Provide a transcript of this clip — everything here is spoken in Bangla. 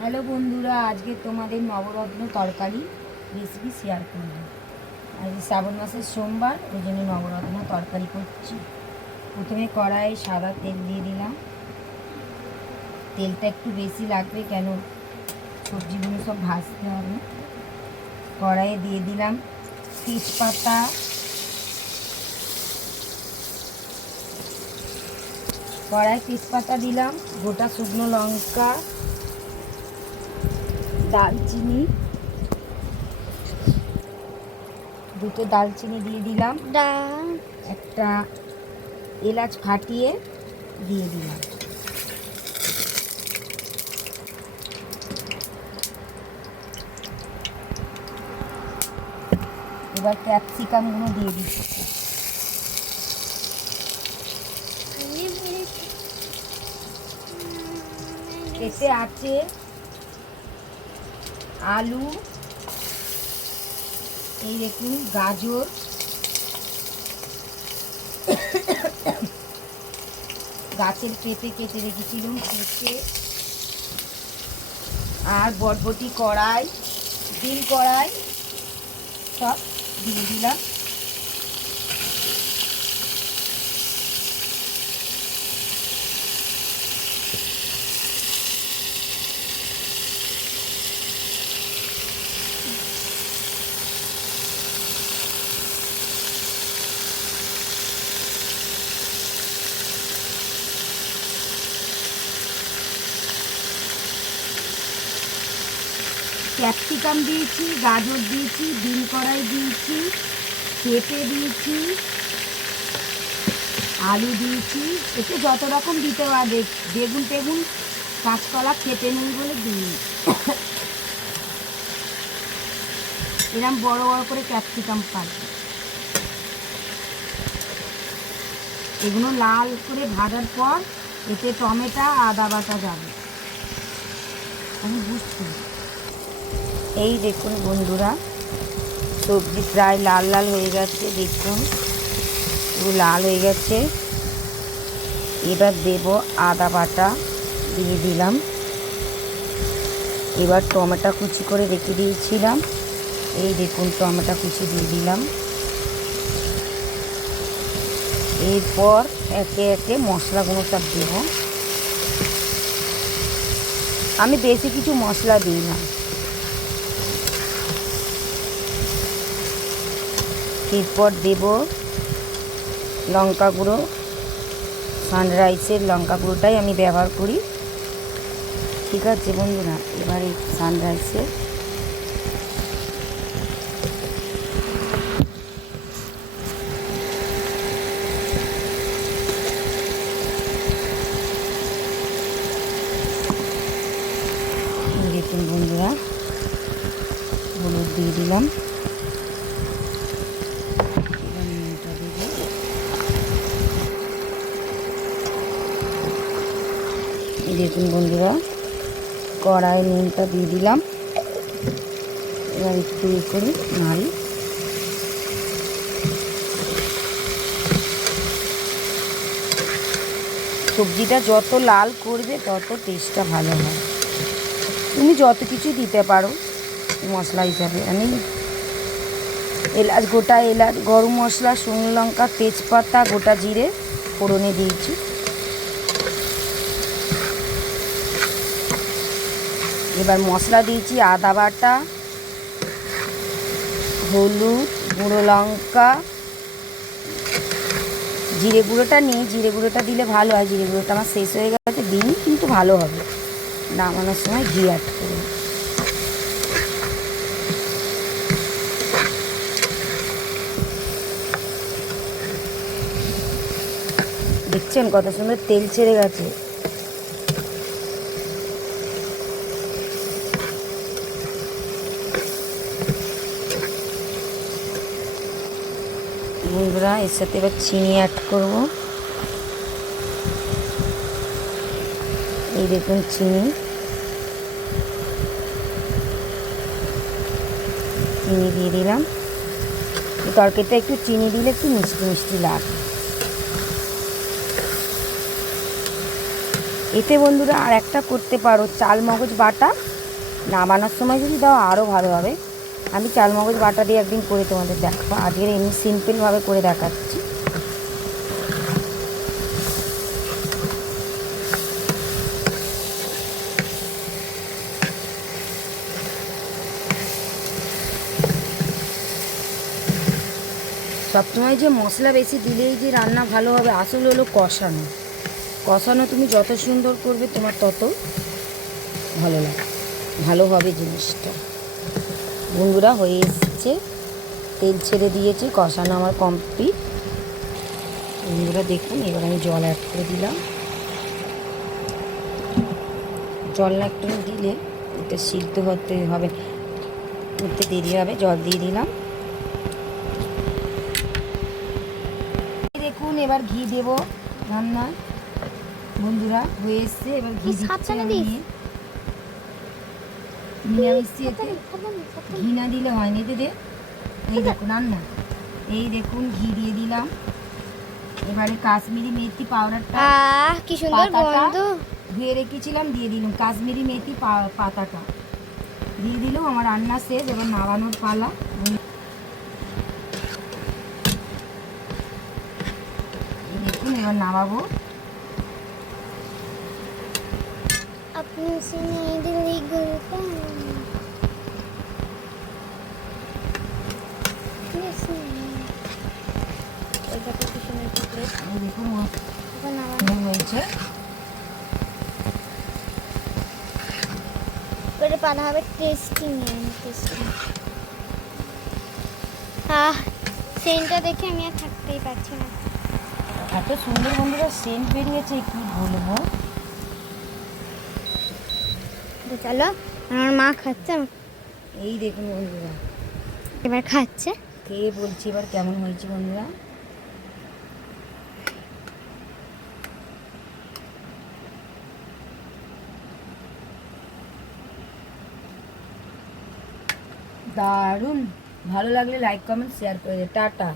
হ্যালো বন্ধুরা, আজকে তোমাদের নবরত্ন তরকারি রেসিপি শেয়ার করব। আজ শ্রাবণ মাসের সোমবার, ওই জন্য নবরত্ন তরকারি করছি। প্রথমে কড়াইয়ে সাদা তেল দিয়ে দিলাম। তেলটা একটু বেশি লাগবে, কেন সবজিগুলো সব ভাজতে হবে। কড়াইয়ে দিয়ে দিলাম তেজপাতা, কড়াই তেজপাতা দিলাম, গোটা শুকনো লঙ্কা, দালচিনি, দুটো দালচিনি দিয়ে দিলাম, একটা এলাচ ফাটিয়ে দিয়ে দিলাম। এবার ক্যাপসিকামগুলো দিয়ে দিচ্ছি। এতে আছে আলু, এই দেখুন গাজর, গাছের পেঁপে কেটে রেখেছিলাম, পেঁপে আর বরবটি, কড়াই, ডিম কড়াই সব দিয়ে দিলাম। ক্যাপসিকাম দিয়েছি, গাজর দিয়েছি, ডিম কড়াই দিয়েছি, পেঁপে দিয়েছি, আলু দিয়েছি। এতে যত রকম দিতে পারবে, বেগুন টেগুন কাঁচকলা কেটে নিই বলে দিই। এরকম বড় বড় করে ক্যাপসিকাম কাটবে। এগুলো লাল করে ভাজার পর এতে টমেটো, আদা বাটা যাবে। আমি বুঝছি। এই দেখুন বন্ধুরা, সবজি প্রায় লাল লাল হয়ে গেছে, দেখুন পুরো লাল হয়ে গেছে। এবার দেব আদা বাটা, দিয়ে দিলাম। এবার টমেটো কুচি করে রেখে দিয়েছিলাম, এই দেখুন টমেটো কুচি দিয়ে দিলাম। এরপর একে একে মশলাগুলো সব দেব। আমি বেশি কিছু মশলা দিই না। এরপর দেব লঙ্কা গুঁড়ো, সানরাইসের লঙ্কা গুঁড়োটাই আমি ব্যবহার করি। ঠিক আছে বন্ধুরা, এবার এই সানরাইসে দেখুন বন্ধুরা, হলুদ দিয়ে দিলাম। দেখুন বন্ধুরা, কড়াই নুনটা দিয়ে দিলাম। এবার একটু করে নাড়ি। সবজিটা যত লাল করবে তত টেস্টটা ভালো হয়। তুমি যত কিছু দিতে পারো মশলা হিসাবে। আমি এলাচ, গোটা এলাচ, গরম মশলা, শুকনো লঙ্কা, তেজপাতা, গোটা জিরে ফোড়নে দিয়েছি। এবার মশলা দিয়েছি আদা বাটা, হলুদ, গুঁড়ো লঙ্কা, জিরে গুঁড়োটা নিই, জিরে গুঁড়োটা দিলে ভালো হয়। জিরে গুঁড়োটা আমার শেষ হয়ে গেছে, দিই কিন্তু ভালো হবে। নামানোর সময় ঘি অ্যাড করে দেখছেন কত সুন্দর তেল ছেড়ে গেছে। বন্ধুরা, এর সাথে এবার চিনি অ্যাড করব। এই দেখুন চিনি দিয়ে দিলাম। এই তরকারিটা একটু চিনি দিলে একটু মিষ্টি মিষ্টি লাগে। এতে বন্ধুরা আর একটা করতে পারো, চাল মগজ বাটা নামানোর সময় যদি দাও আরও ভালো হবে। আমি চাল মগজ বাটা দিয়ে একদিন করে তোমাদের দেখাবো, আজকের এমনি সিম্পলভাবে করে দেখাচ্ছি। সবসময় যে মশলা বেশি দিলেই যে রান্না ভালো হবে, আসলে হলো কষানো। কষানো তুমি যত সুন্দর করবে তোমার তত ভালো লাগে, ভালো হবে জিনিসটা। বন্ধুরা হয়ে এসছে, তেল ছেড়ে দিয়েছে, কষানো আমার কমপ্লিট। বন্ধুরা দেখুন, এবার আমি জল অ্যাড করে দিলাম। জল একটু দিলে এটা সিদ্ধ হতে হবে, করতে দেরি হবে, জল দিয়ে দিলাম। দেখুন এবার ঘি দেবো রান্না। বন্ধুরা হয়ে এসছে, এবার ঘি ঘি না দিলে হয়নি দিদি। এই দেখুন রান্না, এই দেখুন ঘি দিয়ে দিলাম। এবারে কাশ্মীরি মেথি পাউডারটা কি সুন্দর গন্ধ, ধুয়ে রেখেছিলাম দিয়ে দিলাম। কাশ্মীরি মেথি পাতাটা দিয়ে দিলাম। আমার রান্না শেষ, এবার নামানোর পালা। দেখুন এবার নামাবো। আপনি সিনে দিলি গুলটা দেখুন হয়েছে, পালা হবে টেস্টিং। সেন্টটা দেখে আমি আর থাকতেই পারছি না, এত সুন্দর বন্ধুরা সেন্ট বেরিয়েছে কি বলবো। চলো আমার মা খাচ্ছে, এই দেখুন বন্ধুরা এবার খাচ্ছে, খেয়ে বলছি এবার কেমন হয়েছে বন্ধুরা। দারুণ, ভালো লাগলে লাইক কমেন্ট শেয়ার করে দে। টাটা।